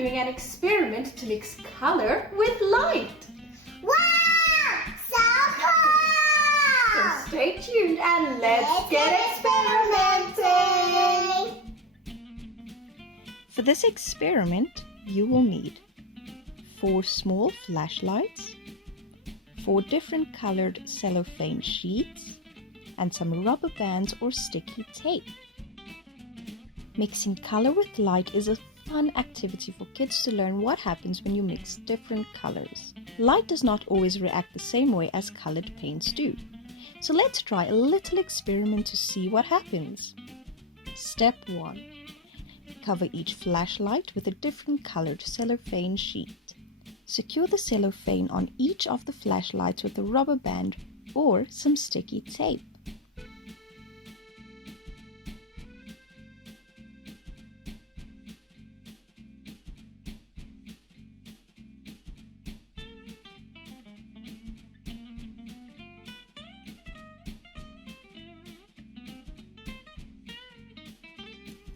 doing an experiment to mix color with light. Wow! So cool! So stay tuned and let's get experimenting! For this experiment, you will need 4 small flashlights, 4 different colored cellophane sheets, and some rubber bands or sticky tape. Mixing color with light is a fun activity for kids to learn what happens when you mix different colors. Light does not always react the same way as colored paints do. So let's try a little experiment to see what happens. Step 1. Cover each flashlight with a different colored cellophane sheet. Secure the cellophane on each of the flashlights with a rubber band or some sticky tape.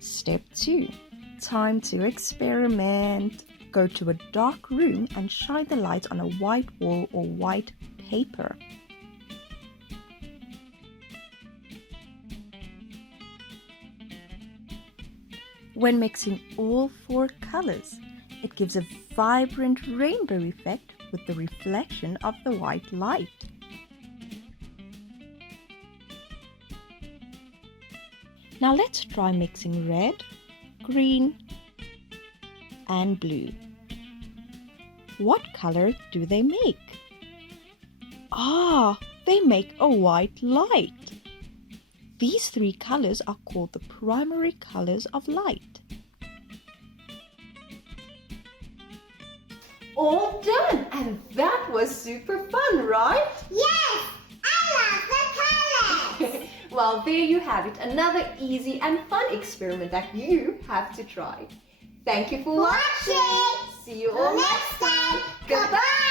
Step 2. Time to experiment. Go to a dark room and shine the light on a white wall or white paper. When mixing all 4 colors, it gives a vibrant rainbow effect with the reflection of the white light. Now let's try mixing red, green, and blue. What color do they make? They make a white light. These 3 colors are called the primary colors of light. All done! And that was super fun, right? Yes! I love the colors! Well, there you have it, another easy and fun experiment that you have to try. Thank you for watching. See you all next time. Goodbye!